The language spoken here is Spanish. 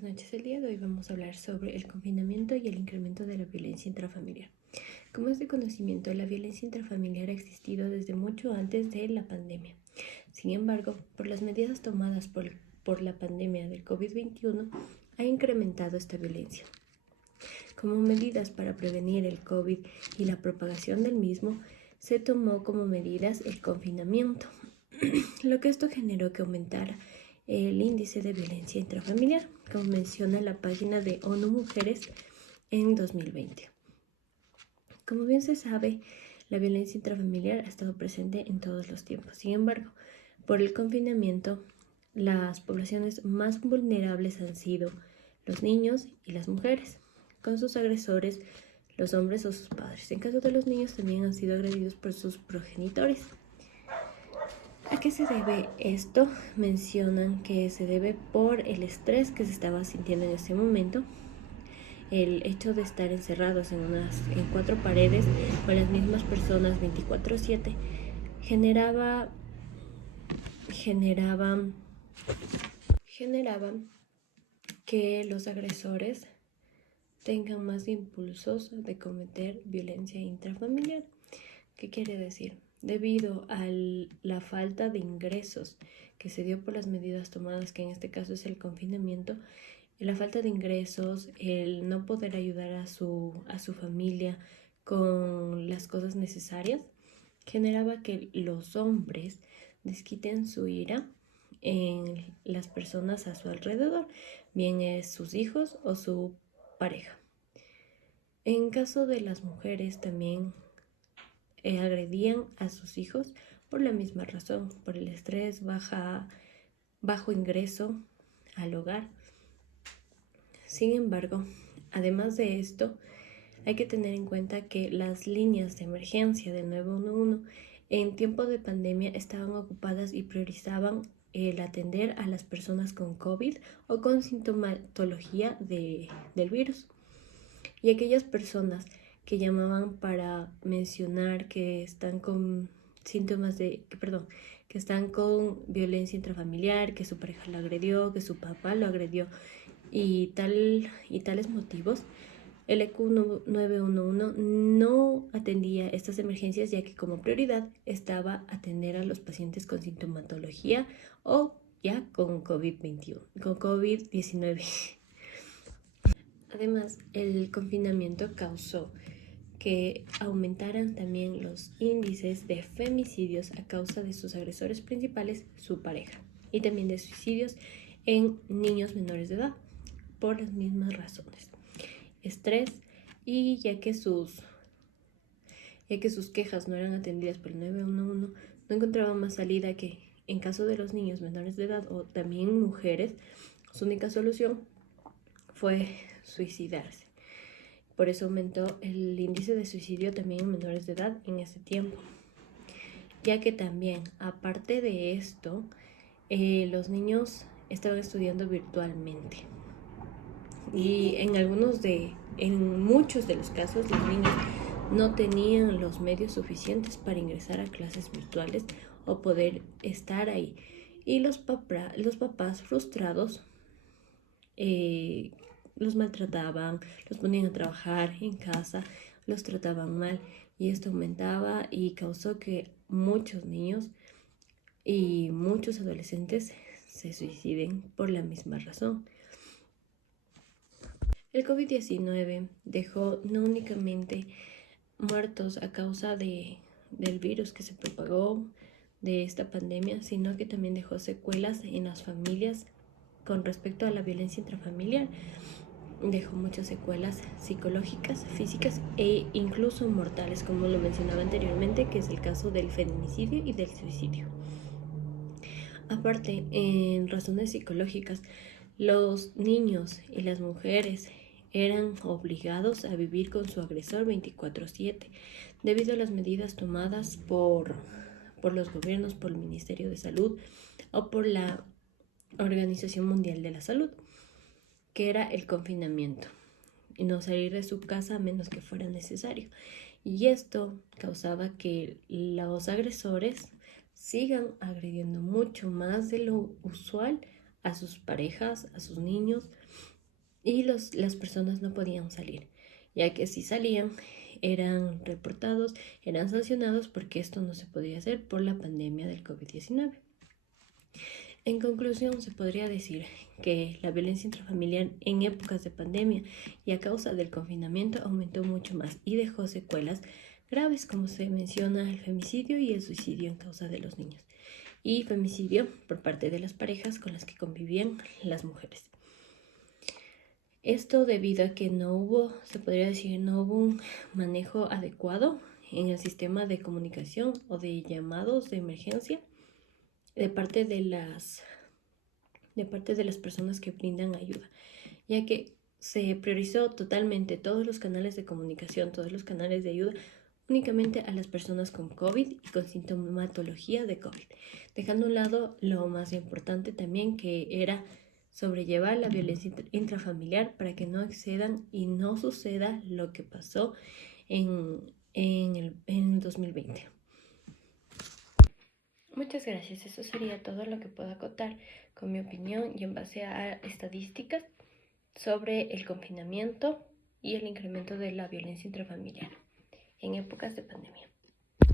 buenas noches. El día de hoy vamos a hablar sobre el confinamiento y el incremento de la violencia intrafamiliar. Como es de conocimiento, la violencia intrafamiliar ha existido desde mucho antes de la pandemia. Sin embargo, por las medidas tomadas por la pandemia del COVID-21, ha incrementado esta violencia. Como medidas para prevenir el COVID y la propagación del mismo, se tomó como medidas el confinamiento, lo que esto generó que aumentara el índice de violencia intrafamiliar, como menciona la página de ONU Mujeres en 2020. Como bien se sabe, la violencia intrafamiliar ha estado presente en todos los tiempos. Sin embargo, por el confinamiento, las poblaciones más vulnerables han sido los niños y las mujeres, con sus agresores, los hombres o sus padres. En caso de los niños, también han sido agredidos por sus progenitores. ¿A qué se debe esto? Mencionan que se debe por el estrés que se estaba sintiendo en ese momento, el hecho de estar encerrados en cuatro paredes con las mismas personas 24/7 generaba que los agresores tengan más impulsos de cometer violencia intrafamiliar. ¿Qué quiere decir? Debido a la falta de ingresos que se dio por las medidas tomadas, que en este caso es el confinamiento, la falta de ingresos, el no poder ayudar a su familia con las cosas necesarias, generaba que los hombres desquiten su ira en las personas a su alrededor, bien es sus hijos o su pareja. En caso de las mujeres también agredían a sus hijos por la misma razón, por el estrés, bajo ingreso al hogar. Sin embargo, además de esto, hay que tener en cuenta que las líneas de emergencia del 911 en tiempo de pandemia estaban ocupadas y priorizaban el atender a las personas con COVID o con sintomatología del virus. Y aquellas personas que llamaban para mencionar que están con que están con violencia intrafamiliar, que su pareja lo agredió, que su papá lo agredió y tales motivos, el EQ 911 no atendía estas emergencias, ya que como prioridad estaba atender a los pacientes con sintomatología o ya con COVID-19. Además, el confinamiento causó que aumentaran también los índices de femicidios a causa de sus agresores principales, su pareja, y también de suicidios en niños menores de edad, por las mismas razones. Estrés, y ya que sus quejas no eran atendidas por el 911, no encontraban más salida que, en caso de los niños menores de edad o también mujeres, su única solución fue suicidarse. Por eso aumentó el índice de suicidio también en menores de edad en ese tiempo. Ya que también, aparte de esto, los niños estaban estudiando virtualmente. Y en muchos de los casos, los niños no tenían los medios suficientes para ingresar a clases virtuales o poder estar ahí. Y los papás frustrados los maltrataban, los ponían a trabajar en casa, los trataban mal, y esto aumentaba y causó que muchos niños y muchos adolescentes se suiciden por la misma razón. El COVID-19 dejó no únicamente muertos a causa del virus que se propagó de esta pandemia, sino que también dejó secuelas en las familias con respecto a la violencia intrafamiliar. Dejó muchas secuelas psicológicas, físicas e incluso mortales, como lo mencionaba anteriormente, que es el caso del feminicidio y del suicidio. Aparte, en razones psicológicas, los niños y las mujeres eran obligados a vivir con su agresor 24/7, debido a las medidas tomadas por los gobiernos, por el Ministerio de Salud o por la Organización Mundial de la Salud, que era el confinamiento y no salir de su casa a menos que fuera necesario. Y esto causaba que los agresores sigan agrediendo mucho más de lo usual a sus parejas, a sus niños, y las personas no podían salir, ya que si salían eran reportados, eran sancionados porque esto no se podía hacer por la pandemia del COVID-19. En conclusión, se podría decir que la violencia intrafamiliar en épocas de pandemia y a causa del confinamiento aumentó mucho más y dejó secuelas graves, como se menciona el femicidio y el suicidio en causa de los niños, y femicidio por parte de las parejas con las que convivían las mujeres. Esto debido a que no hubo, se podría decir, no hubo un manejo adecuado en el sistema de comunicación o de llamados de emergencia de parte de las personas que brindan ayuda, ya que se priorizó totalmente todos los canales de comunicación, todos los canales de ayuda únicamente a las personas con COVID y con sintomatología de COVID, dejando a un lado lo más importante también, que era sobrellevar la violencia intrafamiliar para que no excedan y no suceda lo que pasó en el 2020. Muchas gracias. Eso sería todo lo que puedo acotar con mi opinión y en base a estadísticas sobre el confinamiento y el incremento de la violencia intrafamiliar en épocas de pandemia.